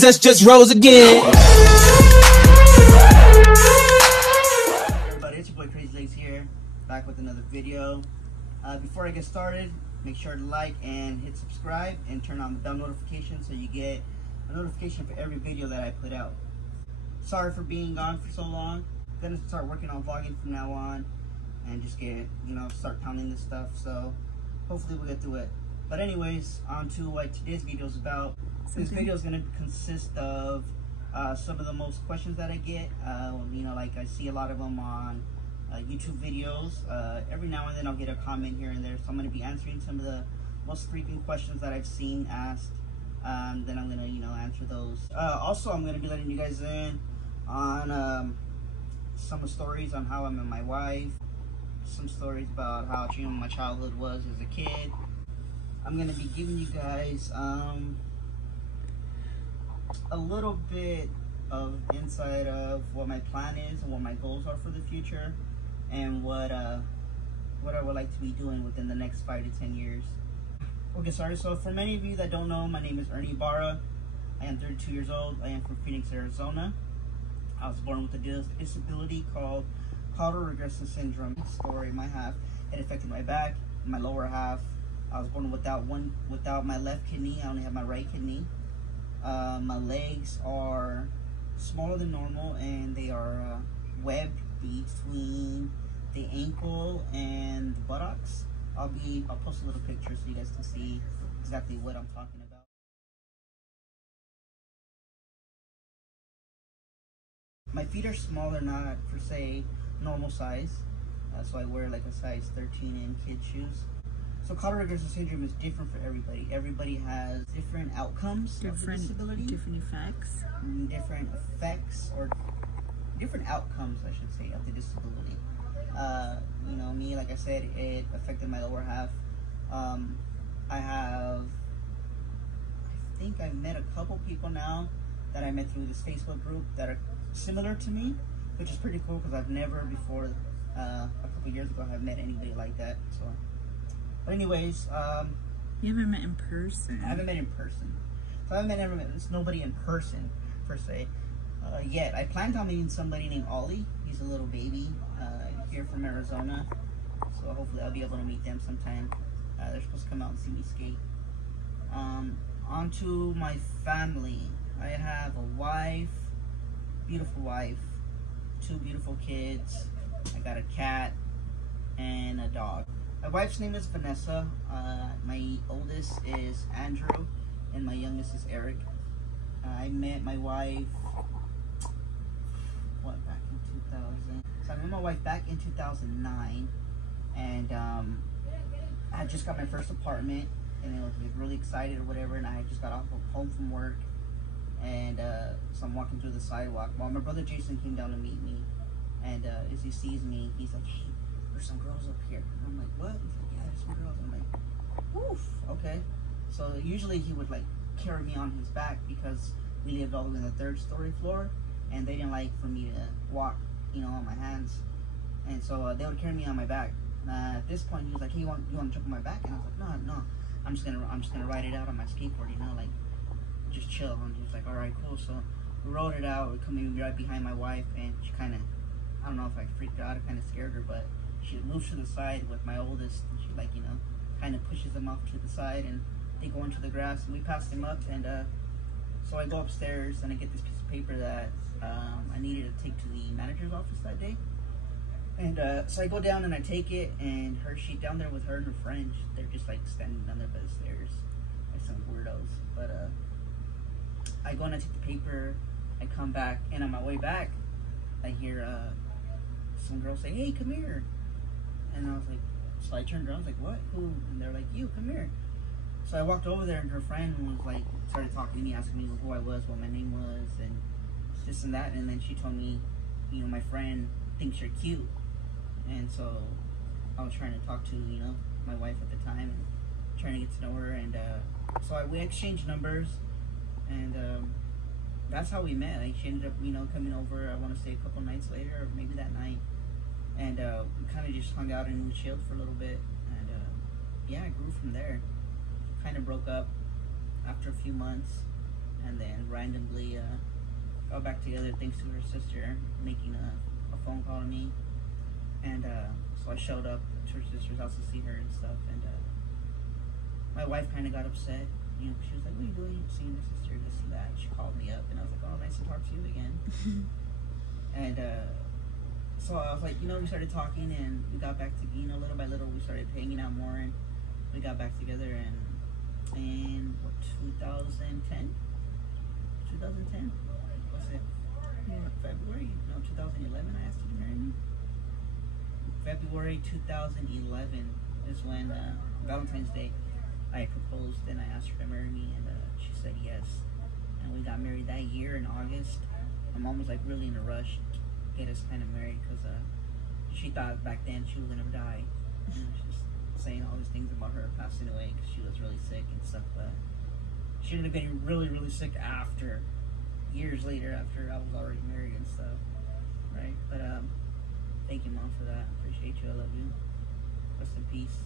Jesus just rose again. Hey everybody, it's your boy Crazy Legs here, back with another video. Before I get started, make sure to like and hit subscribe and turn on the bell notification so you get a notification for every video that I put out. Sorry for being gone for so long. Gonna start working on vlogging from now on and just get, start pounding this stuff, so hopefully we'll get through it. But anyways, on to what today's video is about. This video is going to consist of some of the most questions that I get. Like I see a lot of them on YouTube videos. Every now and then I'll get a comment here and there, so I'm going to be answering some of the most frequent questions that I've seen asked. Then I'm going to, answer those. Also, I'm going to be letting you guys in on some stories on how I met my wife, some stories about how my childhood was as a kid. I'm going to be giving you guys a little bit of insight of what my plan is and what my goals are for the future, and what I would like to be doing within the next 5 to 10 years. Okay, sorry. So for many of you that don't know, my name is Ernie Ibarra. I am 32 years old. I am from Phoenix, Arizona. I was born with a disability called caudal regression syndrome. Story, my half, it affected my back, my lower half. I was born without my left kidney. I only have my right kidney. My legs are smaller than normal, and they are webbed between the ankle and the buttocks. I'll post a little picture so you guys can see exactly what I'm talking about. My feet are smaller, not per se normal size, so I wear like a size 13 in kid shoes. So caudal regression syndrome is different for everybody. Everybody has different outcomes of the disability. Different effects, or different outcomes, I should say, of the disability. Me, like I said, it affected my lower half. I think I've met a couple people now that I met through this Facebook group that are similar to me, which is pretty cool because I've never before, a couple years ago, I've met anybody like that. So. But anyways, you haven't met in person. I haven't met in person. So I haven't met nobody in person, per se, yet. I planned on meeting somebody named Ollie. He's a little baby, here from Arizona. So hopefully I'll be able to meet them sometime. They're supposed to come out and see me skate. On to my family. I have a wife, beautiful wife, 2 beautiful kids. I got a cat and a dog. My wife's name is Vanessa. My oldest is Andrew, and my youngest is Eric. I met my wife back in 2000. So I met my wife back in 2009, and I had just got my first apartment, and I was really excited or whatever. And I had just got home from work, and so I'm walking through the sidewalk. Well, my brother Jason came down to meet me, and as he sees me, he's like, "Hey, there's some girls up here." And I'm like, "What?" He's like, "Yeah, there's some girls." I'm like, "Oof, okay." So usually he would like carry me on his back because we lived all the way on the 3rd story floor, and they didn't like for me to walk, on my hands, and so they would carry me on my back. At this point, he was like, "Hey, you want to jump on my back?" And I was like, "No, I'm just gonna ride it out on my skateboard, like just chill." And he was like, "All right, cool." So we rode it out. We come right behind my wife, and she kind of, I don't know if I freaked her out or kind of scared her, but she moves to the side with my oldest, and she kind of pushes them off to the side, and they go into the grass, and we pass them up, and so I go upstairs, and I get this piece of paper that I needed to take to the manager's office that day, and so I go down and I take it, and she's down there with her and her friend. They're just like standing down there by the stairs, like some weirdos. But I go and I take the paper, I come back, and on my way back, I hear some girl say, "Hey, come here." And I was like, so I turned around, I was like, "What? Who?" And they're like, "You, come here." So I walked over there, and her friend was like, started talking to me, asking me who I was, what my name was, and this and that. And then she told me, my friend thinks you're cute. And so I was trying to talk to, my wife at the time, and trying to get to know her. And so we exchanged numbers, and that's how we met. Like, she ended up, coming over, I want to say a couple nights later, or maybe that night. And we kind of just hung out and we chilled for a little bit. And yeah, I grew from there. Kind of broke up after a few months. and then randomly got back together thanks to her sister making a phone call to me. And so I showed up to her sister's house to see her and stuff. And my wife kind of got upset. You know, she was like, "What are you doing? Seeing your sister, this and that." She called me up, and I was like, "Oh, nice to talk to you again." And so I was like, you know, we started talking, and we got back to, you know, little by little, we started hanging out more, and we got back together. And in what, 2010? 2010? What's it? February? No, 2011. I asked her to marry me. February 2011 is when Valentine's Day. I proposed and I asked her to marry me, and she said yes. And we got married that year in August. My mom was like really in a rush to get us kind of married because she thought back then she was gonna die. You know, she was saying all these things about her passing away because she was really sick and stuff. She ended up getting really, really sick after, years later, after I was already married and stuff, right? But thank you, Mom, for that. Appreciate you. I love you. Rest in peace.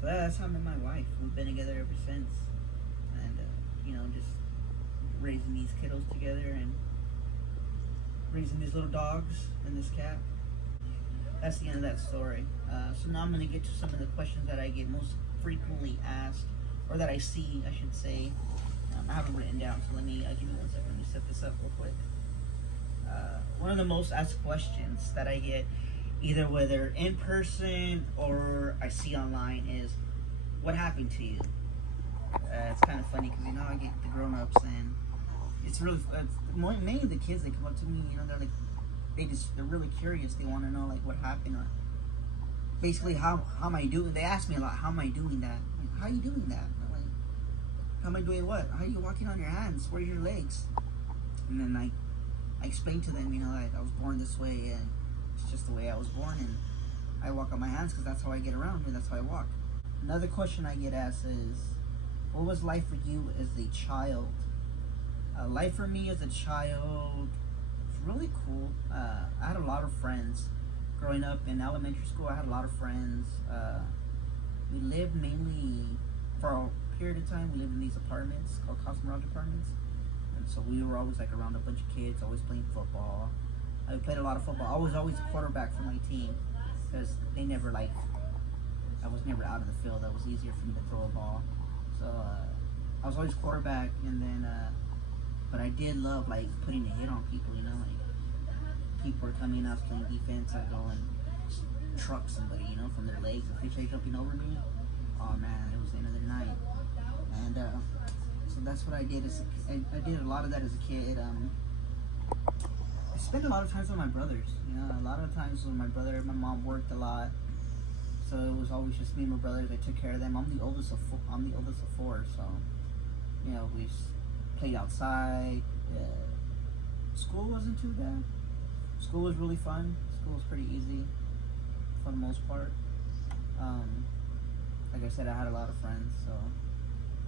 So that's how I met my wife. We've been together ever since, and you know, just raising these kiddos together and raising these little dogs and this cat. That's the end of that story. So now I'm going to get to some of the questions that I get most frequently asked, or that I see, I should say. I have it written down, so let me give me 1 second. Let me set this up real quick. One of the most asked questions that I get, either whether in person or I see online, is, what happened to you? It's kind of funny because, you know, I get the grown-ups, and it's really, many of the kids, they come up to me, you know, they're like, they're really curious. They want to know, like, what happened, or basically how am I doing. They ask me a lot, how am I doing that? Like, how are you doing that? I'm like, how am I doing what? How are you walking on your hands? Where are your legs? And then I explain to them, you know, I was born this way, and it's just the way I was born, and I walk on my hands because that's how I get around, and that's how I walk. Another question I get asked is, what was life for you as a child? Life for me as a child was really cool. I had a lot of friends. Growing up in elementary school, I had a lot of friends. We lived mainly, for a period of time, we lived in these apartments called Casa Mirage apartments. And so we were always like around a bunch of kids, always playing football. I played a lot of football. I was always a quarterback for my team because they never I was never out of the field. That was easier for me to throw a ball. So I was always quarterback, and then but I did love like putting a hit on people. You know, like people were coming out playing defense. I'd go and truck somebody, you know, from their legs. If they tried jumping over me, oh man, it was the end of the night. And so that's what I did. I did a lot of that as a kid. I spent a lot of times with my brothers. You know, a lot of times with my brother. My mom worked a lot, so it was always just me and my brothers. I took care of them. I'm the oldest of four, so you know, we played outside. School wasn't too bad. School was really fun. School was pretty easy for the most part. Like I said, I had a lot of friends, so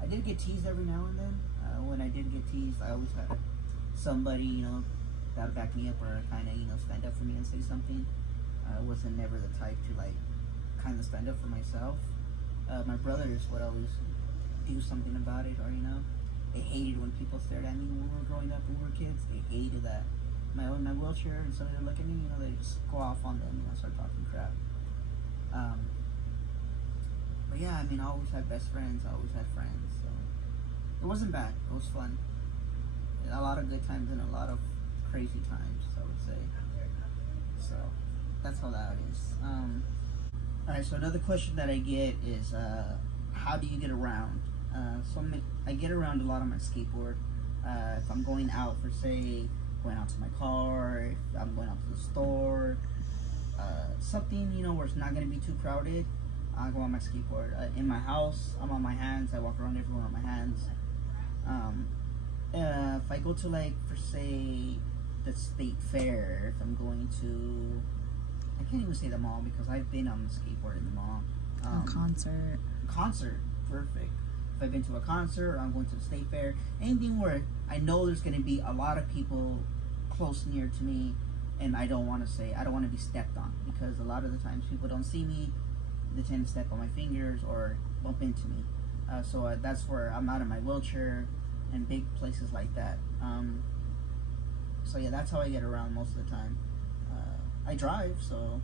I did get teased every now and then. When I did get teased, I always had somebody, you know, that would back me up, or kind of, you know, stand up for me and say something. I wasn't never the type to like kind of stand up for myself. My brothers would always do something about it, or you know, they hated when people stared at me when we were growing up and we were kids. They hated that. My wheelchair, and somebody would look at me, you know, they just go off on them, you know, start talking crap. But yeah, I mean, I always had best friends. I always had friends, so it wasn't bad. It was fun. A lot of good times and a lot of crazy times, I would say. So that's how that is. Alright, so another question that I get is, how do you get around? So I get around a lot on my skateboard. If I'm going out for, say, going out to my car, if I'm going out to the store, something, you know, where it's not going to be too crowded, I go on my skateboard. In my house, I'm on my hands. I walk around everywhere on my hands. If I go to, like, for, say, the state fair, if I'm going to, I can't even say the mall because I've been on the skateboard in the mall. Concert, perfect. If I've been to a concert, or I'm going to the state fair, anything where I know there's going to be a lot of people close near to me, and I don't want to be stepped on, because a lot of the times people don't see me, they tend to step on my fingers or bump into me. So that's where I'm out of my wheelchair and big places like that. So yeah, that's how I get around most of the time. I drive, so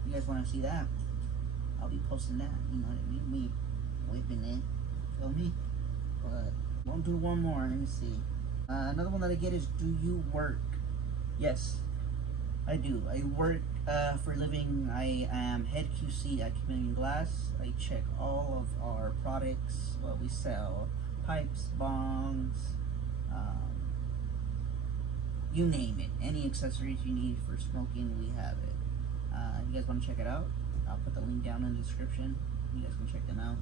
if you guys want to see that, I'll be posting that. You know what I mean? Me whipping it. Feel me? But won't do one more. Let me see. Another one that I get is, do you work? Yes, I do. I work for a living. I am head QC at Chameleon Glass. I check all of our products, what we sell, pipes, bongs, you name it. Any accessories you need for smoking, we have it. If you guys want to check it out, I'll put the link down in the description. You guys can check them out.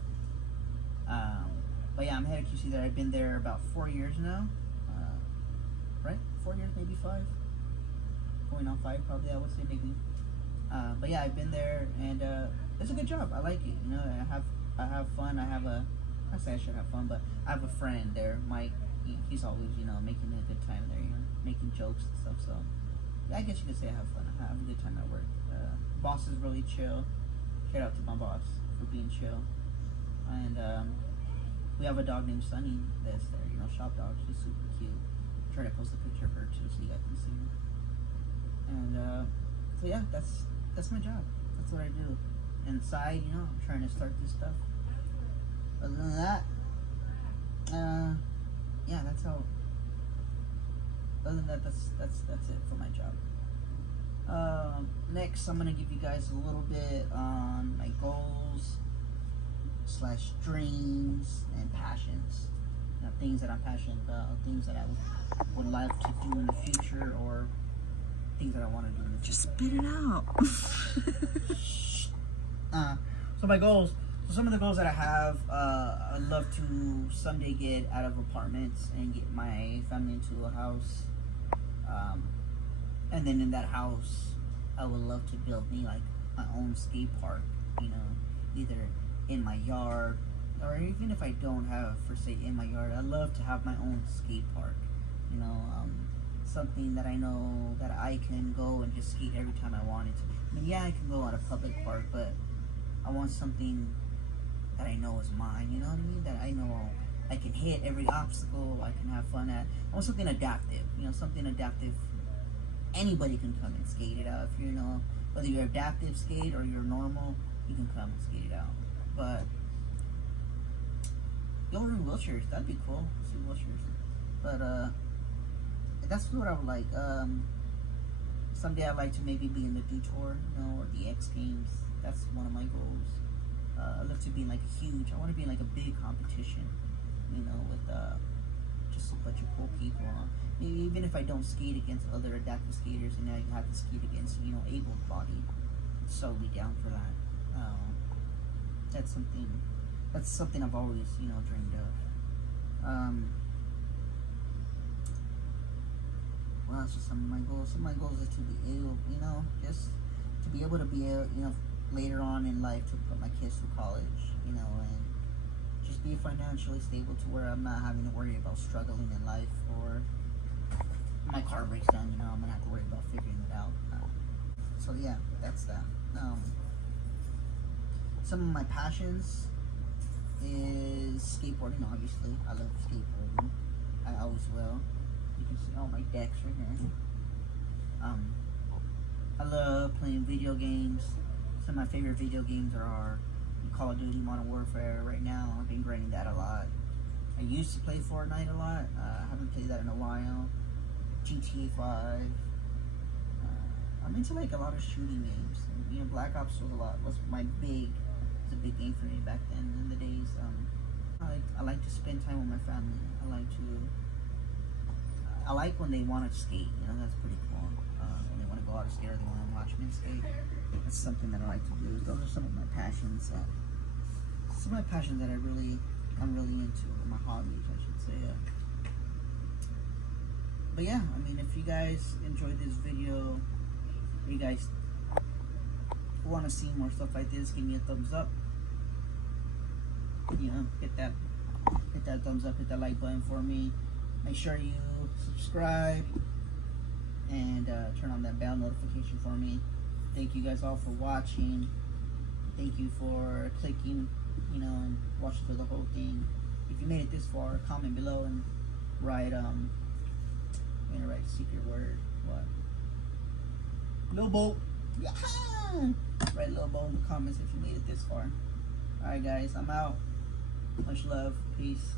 But yeah, I'm head of QC there. I've been there about 4 years now. Right? 4 years, maybe 5. Going on 5 probably, I would say maybe. But yeah, I've been there, and it's a good job. I like it. You know, I have fun. I say I should have fun, but I have a friend there, Mike. He's always, you know, making a good time there, you know, making jokes and stuff. So yeah, I guess you could say I have fun. I have a good time at work. Boss is really chill. Shout out to my boss for being chill. And we have a dog named Sunny that's there, you know, shop dog. She's super cute. Try to post a picture of her too so you guys can see her. And so yeah, that's my job. That's what I do. Inside, you know, I'm trying to start this stuff. Other than that, yeah, that's how. Other than that, that's it for my job. Next, I'm gonna give you guys a little bit on my goals / dreams and passions. You know, things that I'm passionate about, things that I would like to do in the future, or things that I want to do in the future. Just spit it out. So my goals. So some of the goals that I have, I'd love to someday get out of apartments and get my family into a house. And then in that house, I would love to build me like my own skate park. You know, either in my yard, or even if I don't have, for say, in my yard, I'd love to have my own skate park. You know, something that I know that I can go and just skate every time I wanted to. I mean, yeah, I can go at a public park, but I want something that I know is mine, you know what I mean? That I know I can hit every obstacle, I can have fun at. I want something adaptive, you know, something adaptive. Anybody can come and skate it out. If you know, whether you're adaptive skate or you're normal, you can come and skate it out. But you're in wheelchairs, that'd be cool. See wheelchairs. But that's what I would like. Someday I'd like to maybe be in the Do Tour, you know, or the X Games. That's one of my goals. I'd love to be in like a huge, I want to be in like a big competition, you know, with just a bunch of cool people. Maybe even if I don't skate against other adaptive skaters, and I have to skate against, you know, able-bodied, solely down for that. That's something I've always, you know, dreamed of. Well, that's just some of my goals. Some of my goals is to be able, you know, just to be able to be, you know, later on in life to put my kids through college, you know, and just be financially stable to where I'm not having to worry about struggling in life, or my car breaks down, you know, I'm gonna have to worry about figuring it out. So yeah, that's that. Some of my passions is skateboarding, obviously. I love skateboarding. I always will. You can see all my decks right here. I love playing video games. Some of my favorite video games are Call of Duty Modern Warfare. Right now, I've been grinding that a lot. I used to play Fortnite a lot. I haven't played that in a while. GTA 5. I'm into like a lot of shooting games. And, you know, Black Ops was a big game for me back then in the days. I like to spend time with my family. I like when they want to skate. You know, that's pretty cool. When they want to go out and skate, or they want to watch me skate. That's something that I like to do. Those are some of my passions. Some of my passions that I'm really into. My hobbies, I should say. But yeah, I mean, if you guys enjoyed this video, you guys want to see more stuff like this, give me a thumbs up. You know, hit that thumbs up, hit that like button for me. Make sure you subscribe and turn on that bell notification for me. Thank you guys all for watching. Thank you for clicking you know, and watch through the whole thing. If you made it this far, comment below and write I'm gonna write a secret word. What? Lobo. Yeah. Write Lobo in the comments if you made it this far. Alright guys, I'm out. Much love. Peace.